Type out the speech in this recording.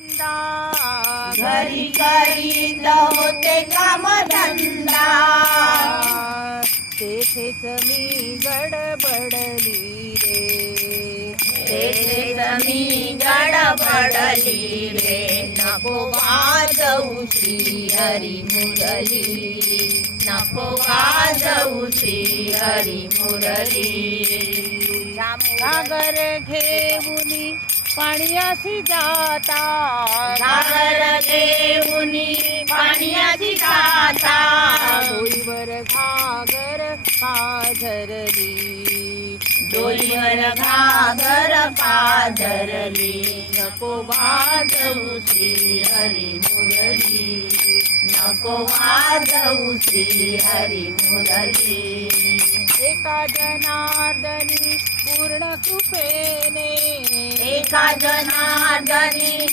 घरी करीत होते कामधंदा, तेथेच मी गडबडली रे, तेथेच मी गडबडली रे. नको वाजवू श्री हरी मुरली, नको वाजवू श्री हरी मुरली. सागर घेऊनी पाण्याची जाता, सागर घेऊनी पाण्याची जाता, डोईवर घागर पाझरली, डोईवर घागर पाझरली. नको वाजवू श्री हरी मुरली, नको वाजवू श्री हरी मुरली. एका जनार्दनी पूर्ण कृपेने, एका जनार्दनी